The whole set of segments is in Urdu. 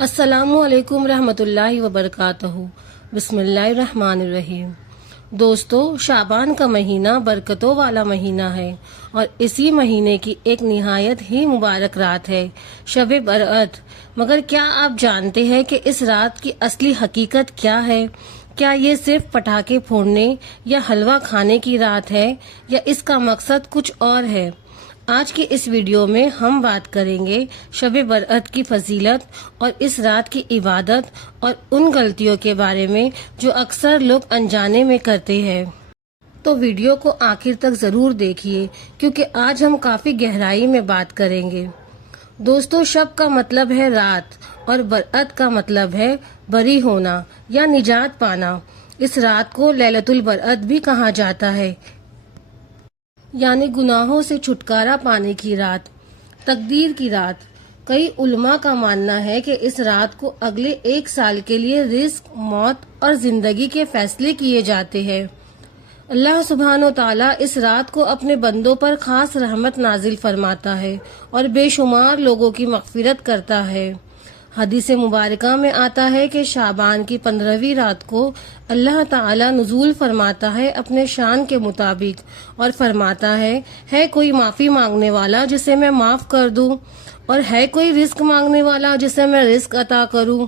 السلام علیکم رحمۃ اللہ وبرکاتہ۔ بسم اللہ الرحمن الرحیم۔ دوستو، شعبان کا مہینہ برکتوں والا مہینہ ہے اور اسی مہینے کی ایک نہایت ہی مبارک رات ہے، شب برأت۔ مگر کیا آپ جانتے ہیں کہ اس رات کی اصلی حقیقت کیا ہے؟ کیا یہ صرف پٹاخے پھوڑنے یا حلوہ کھانے کی رات ہے یا اس کا مقصد کچھ اور ہے؟ آج کی اس ویڈیو میں ہم بات کریں گے شب برأت کی فضیلت اور اس رات کی عبادت اور ان غلطیوں کے بارے میں جو اکثر لوگ انجانے میں کرتے ہیں۔ تو ویڈیو کو آخر تک ضرور دیکھیے کیونکہ آج ہم کافی گہرائی میں بات کریں گے۔ دوستو، شب کا مطلب ہے رات اور برأت کا مطلب ہے بری ہونا یا نجات پانا۔ اس رات کو لیلۃ البرأت بھی کہا جاتا ہے، یعنی گناہوں سے چھٹکارا پانے کی رات، تقدیر کی رات۔ کئی علماء کا ماننا ہے کہ اس رات کو اگلے 1 سال کے لیے رزق، موت اور زندگی کے فیصلے کیے جاتے ہیں۔ اللہ سبحانہ و تعالیٰ اس رات کو اپنے بندوں پر خاص رحمت نازل فرماتا ہے اور بے شمار لوگوں کی مغفرت کرتا ہے۔ حدیث مبارکہ میں آتا ہے کہ شعبان کی 15ویں رات کو اللہ تعالیٰ نزول فرماتا ہے اپنے شان کے مطابق اور فرماتا ہے کوئی معافی مانگنے والا جسے میں معاف کر دوں، اور ہے کوئی رزق مانگنے والا جسے میں رزق عطا کروں۔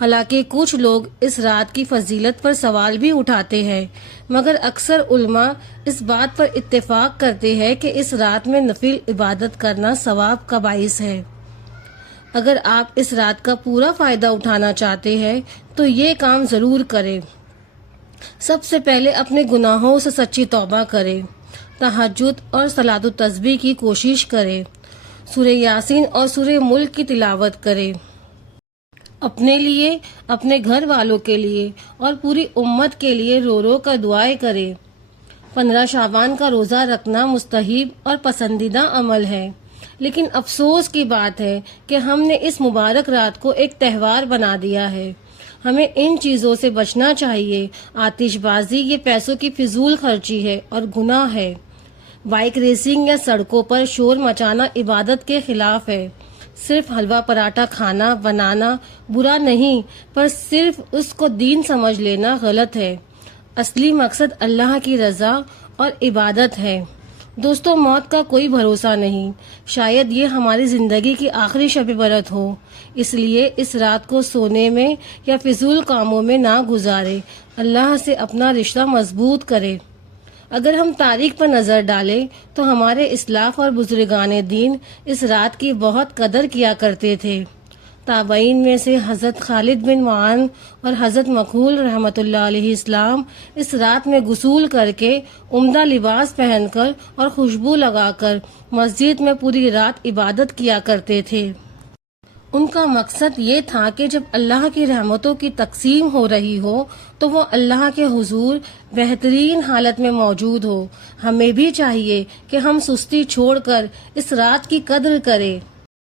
حالانکہ کچھ لوگ اس رات کی فضیلت پر سوال بھی اٹھاتے ہیں، مگر اکثر علماء اس بات پر اتفاق کرتے ہیں کہ اس رات میں نفل عبادت کرنا ثواب کا باعث ہے۔ اگر آپ اس رات کا پورا فائدہ اٹھانا چاہتے ہیں تو یہ کام ضرور کریں۔ سب سے پہلے اپنے گناہوں سے سچی توبہ کریں، تہجد اور صلاۃ التسبیح کی کوشش کریں، سورہ یاسین اور سورہ ملک کی تلاوت کریں۔ اپنے لیے، اپنے گھر والوں کے لیے اور پوری امت کے لیے رو رو کر دعائیں کریں۔ 15 شعبان کا روزہ رکھنا مستحب اور پسندیدہ عمل ہے، لیکن افسوس کی بات ہے کہ ہم نے اس مبارک رات کو ایک تہوار بنا دیا ہے۔ ہمیں ان چیزوں سے بچنا چاہیے۔ آتش بازی یہ پیسوں کی فضول خرچی ہے اور گناہ ہے۔ بائک ریسنگ یا سڑکوں پر شور مچانا عبادت کے خلاف ہے۔ صرف حلوہ پراٹھا کھانا بنانا برا نہیں، پر صرف اس کو دین سمجھ لینا غلط ہے۔ اصلی مقصد اللہ کی رضا اور عبادت ہے۔ دوستو، موت کا کوئی بھروسہ نہیں، شاید یہ ہماری زندگی کی آخری شب برأت ہو، اس لیے اس رات کو سونے میں یا فضول کاموں میں نہ گزارے، اللہ سے اپنا رشتہ مضبوط کرے۔ اگر ہم تاریخ پر نظر ڈالیں تو ہمارے اسلاف اور بزرگان دین اس رات کی بہت قدر کیا کرتے تھے۔ تابعین میں سے حضرت خالد بن معان اور حضرت مخول رحمۃ اللہ علیہ السلام اس رات میں غسل کر کے، عمدہ لباس پہن کر اور خوشبو لگا کر مسجد میں پوری رات عبادت کیا کرتے تھے۔ ان کا مقصد یہ تھا کہ جب اللہ کی رحمتوں کی تقسیم ہو رہی ہو تو وہ اللہ کے حضور بہترین حالت میں موجود ہو۔ ہمیں بھی چاہیے کہ ہم سستی چھوڑ کر اس رات کی قدر کریں۔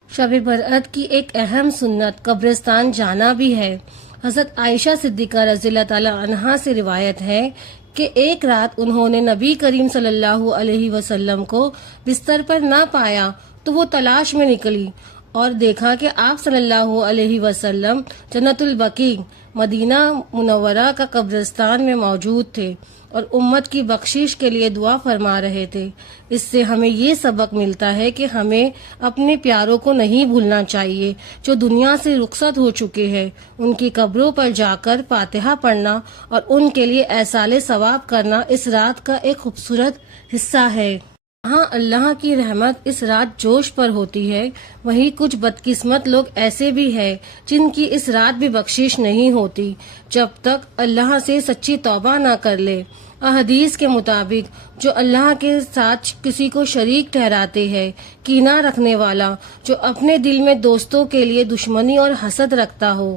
شب برأت کی ایک اہم سنت قبرستان جانا بھی ہے۔ حضرت عائشہ صدیقہ رضی اللہ تعالی عنہا سے روایت ہے کہ ایک رات انہوں نے نبی کریم صلی اللہ علیہ وسلم کو بستر پر نہ پایا تو وہ تلاش میں نکلی اور دیکھا کہ آپ صلی اللہ علیہ وسلم جنت البقیع مدینہ منورہ کا قبرستان میں موجود تھے اور امت کی بخشش کے لیے دعا فرما رہے تھے۔ اس سے ہمیں یہ سبق ملتا ہے کہ ہمیں اپنے پیاروں کو نہیں بھولنا چاہیے جو دنیا سے رخصت ہو چکے ہیں۔ ان کی قبروں پر جا کر فاتحہ پڑھنا اور ان کے لیے ایصال ثواب کرنا اس رات کا ایک خوبصورت حصہ ہے۔ ہاں، اللہ کی رحمت اس رات جوش پر ہوتی ہے، وہیں کچھ بدقسمت لوگ ایسے بھی ہیں جن کی اس رات بھی بخشش نہیں ہوتی جب تک اللہ سے سچی توبہ نہ کر لے۔ احادیث کے مطابق جو اللہ کے ساتھ کسی کو شریک ٹھہراتے ہیں، کینہ رکھنے والا، جو اپنے دل میں دوستوں کے لیے دشمنی اور حسد رکھتا ہو،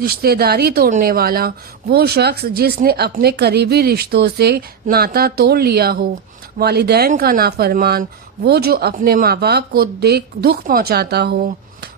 رشتہ داری توڑنے والا، وہ شخص جس نے اپنے قریبی رشتوں سے ناتا توڑ لیا ہو، والدین کا نافرمان، وہ جو اپنے ماں باپ کو دکھ پہنچاتا ہو۔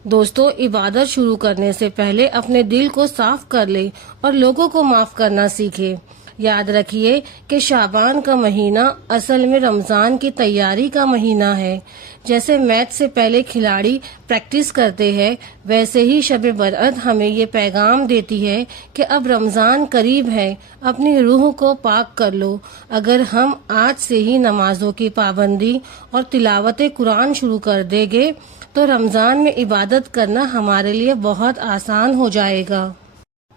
دوستو، عبادت شروع کرنے سے پہلے اپنے دل کو صاف کر لے اور لوگوں کو معاف کرنا سیکھے۔ یاد رکھیے کہ شعبان کا مہینہ اصل میں رمضان کی تیاری کا مہینہ ہے۔ جیسے میچ سے پہلے کھلاڑی پریکٹس کرتے ہیں، ویسے ہی شب برأت ہمیں یہ پیغام دیتی ہے کہ اب رمضان قریب ہے، اپنی روح کو پاک کر لو۔ اگر ہم آج سے ہی نمازوں کی پابندی اور تلاوت قرآن شروع کر دیں گے تو رمضان میں عبادت کرنا ہمارے لیے بہت آسان ہو جائے گا۔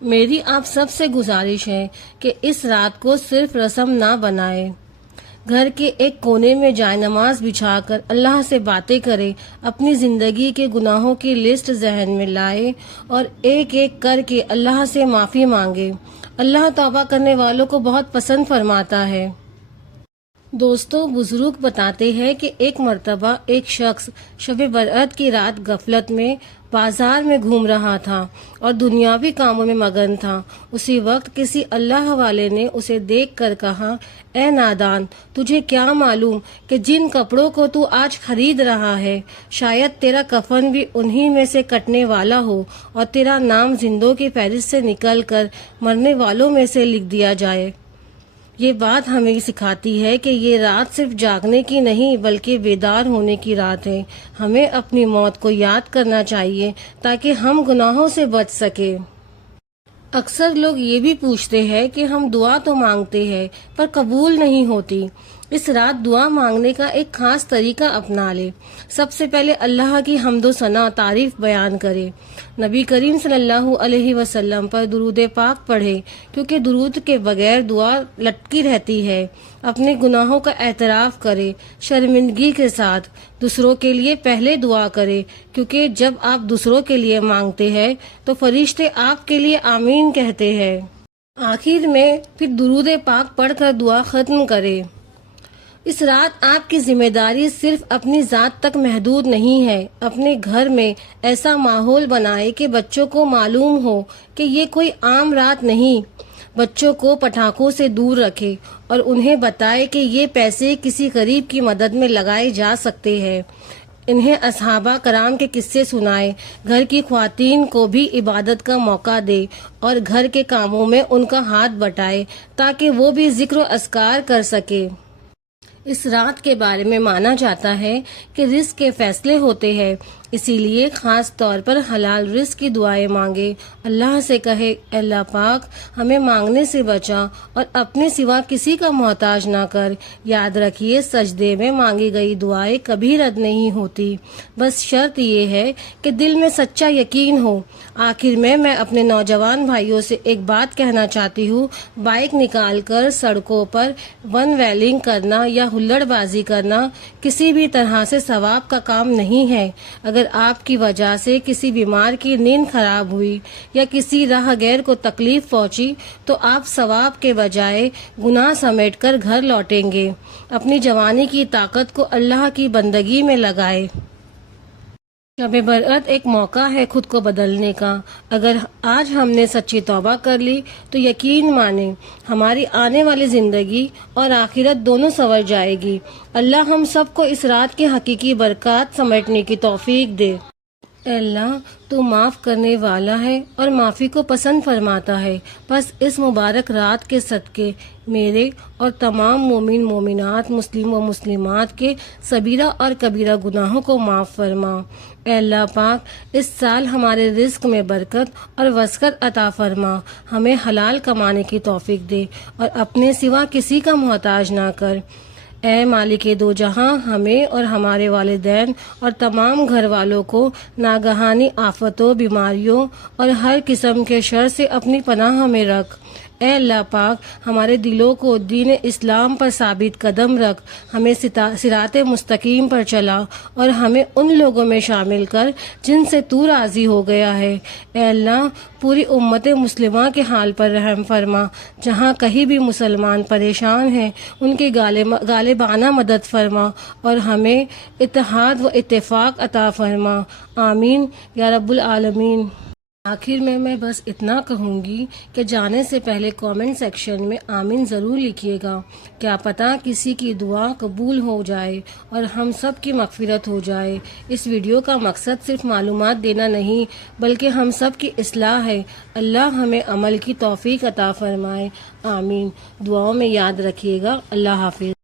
میری آپ سب سے گزارش ہے کہ اس رات کو صرف رسم نہ بنائیں، گھر کے ایک کونے میں جائے نماز بچھا کر اللہ سے باتیں کرے، اپنی زندگی کے گناہوں کی لسٹ ذہن میں لائے اور ایک ایک کر کے اللہ سے معافی مانگے۔ اللہ توبہ کرنے والوں کو بہت پسند فرماتا ہے۔ دوستو، بزرگ بتاتے ہیں کہ ایک مرتبہ ایک شخص شب برأت کی رات غفلت میں بازار میں گھوم رہا تھا اور دنیاوی کاموں میں مگن تھا۔ اسی وقت کسی اللہ والے نے اسے دیکھ کر کہا، اے نادان، تجھے کیا معلوم کہ جن کپڑوں کو تو آج خرید رہا ہے شاید تیرا کفن بھی انہی میں سے کٹنے والا ہو اور تیرا نام زندوں کی فہرست سے نکل کر مرنے والوں میں سے لکھ دیا جائے۔ یہ بات ہمیں سکھاتی ہے کہ یہ رات صرف جاگنے کی نہیں بلکہ بیدار ہونے کی رات ہے۔ ہمیں اپنی موت کو یاد کرنا چاہیے تاکہ ہم گناہوں سے بچ سکیں۔ اکثر لوگ یہ بھی پوچھتے ہیں کہ ہم دعا تو مانگتے ہیں پر قبول نہیں ہوتی۔ اس رات دعا مانگنے کا ایک خاص طریقہ اپنا لے۔ سب سے پہلے اللہ کی حمد و ثنا تعریف بیان کرے، نبی کریم صلی اللہ علیہ وسلم پر درود پاک پڑھے کیونکہ درود کے بغیر دعا لٹکی رہتی ہے۔ اپنے گناہوں کا اعتراف کرے شرمندگی کے ساتھ، دوسروں کے لیے پہلے دعا کرے کیونکہ جب آپ دوسروں کے لیے مانگتے ہیں تو فرشتے آپ کے لیے آمین کہتے ہیں۔ آخر میں پھر درود پاک پڑھ کر دعا ختم کرے۔ اس رات آپ کی ذمہ داری صرف اپنی ذات تک محدود نہیں ہے۔ اپنے گھر میں ایسا ماحول بنائے کہ بچوں کو معلوم ہو کہ یہ کوئی عام رات نہیں۔ بچوں کو پٹاخوں سے دور رکھے اور انہیں بتائے کہ یہ پیسے کسی غریب کی مدد میں لگائے جا سکتے ہیں۔ انہیں اصحابہ کرام کے قصے سنائے، گھر کی خواتین کو بھی عبادت کا موقع دے اور گھر کے کاموں میں ان کا ہاتھ بٹائے تاکہ وہ بھی ذکر و اذکار کر سکے۔ اس رات کے بارے میں مانا جاتا ہے کہ رزق کے فیصلے ہوتے ہیں، اسی لیے خاص طور پر حلال رزق کی دعائیں مانگے۔ اللہ سے کہے، اے اللہ پاک ہمیں مانگنے سے بچا اور اپنے سوا کسی کا محتاج نہ کر۔ یاد رکھیے سجدے میں مانگی گئی دعائیں کبھی رد نہیں ہوتی، بس شرط یہ ہے کہ دل میں سچا یقین ہو۔ آخر میں اپنے نوجوان بھائیوں سے ایک بات کہنا چاہتی ہوں، بائک نکال کر سڑکوں پر ون ویلنگ کرنا یا ہلڑ بازی کرنا کسی بھی طرح سے ثواب کا کام نہیں ہے۔ اگر آپ کی وجہ سے کسی بیمار کی نیند خراب ہوئی یا کسی راہ گیر کو تکلیف پہنچی تو آپ ثواب کے بجائے گناہ سمیٹ کر گھر لوٹیں گے۔ اپنی جوانی کی طاقت کو اللہ کی بندگی میں لگائے۔ شب برأت ایک موقع ہے خود کو بدلنے کا۔ اگر آج ہم نے سچی توبہ کر لی تو یقین مانیں ہماری آنے والی زندگی اور آخرت دونوں سنور جائے گی۔ اللہ ہم سب کو اس رات کی حقیقی برکات سمیٹنے کی توفیق دے۔ اے اللہ تو معاف کرنے والا ہے اور معافی کو پسند فرماتا ہے، بس اس مبارک رات کے صدقے میرے اور تمام مومن مومنات مسلم و مسلمات کے صغیرہ اور کبیرہ گناہوں کو معاف فرما۔ اے اللہ پاک اس سال ہمارے رزق میں برکت اور وسعت عطا فرما، ہمیں حلال کمانے کی توفیق دے اور اپنے سوا کسی کا محتاج نہ کر۔ اے مالک دو جہاں ہمیں اور ہمارے والدین اور تمام گھر والوں کو ناگہانی آفتوں، بیماریوں اور ہر قسم کے شر سے اپنی پناہ میں رکھ۔ اے اللہ پاک ہمارے دلوں کو دین اسلام پر ثابت قدم رکھ، ہمیں صراط مستقیم پر چلا اور ہمیں ان لوگوں میں شامل کر جن سے تو راضی ہو گیا ہے۔ اے اللہ پوری امت مسلمہ کے حال پر رحم فرما، جہاں کہیں بھی مسلمان پریشان ہیں ان کی غالبانہ مدد فرما اور ہمیں اتحاد و اتفاق عطا فرما، آمین یا رب العالمین۔ آخر میں بس اتنا کہوں گی کہ جانے سے پہلے کامنٹ سیکشن میں آمین ضرور لکھیے گا. کیا پتہ کسی کی دعا قبول ہو جائے اور ہم سب کی مغفرت ہو جائے. اس ویڈیو کا مقصد صرف معلومات دینا نہیں بلکہ ہم سب کی اصلاح ہے. اللہ ہمیں عمل کی توفیق عطا فرمائے. آمین. دعاؤں میں یاد رکھیے گا. اللہ حافظ.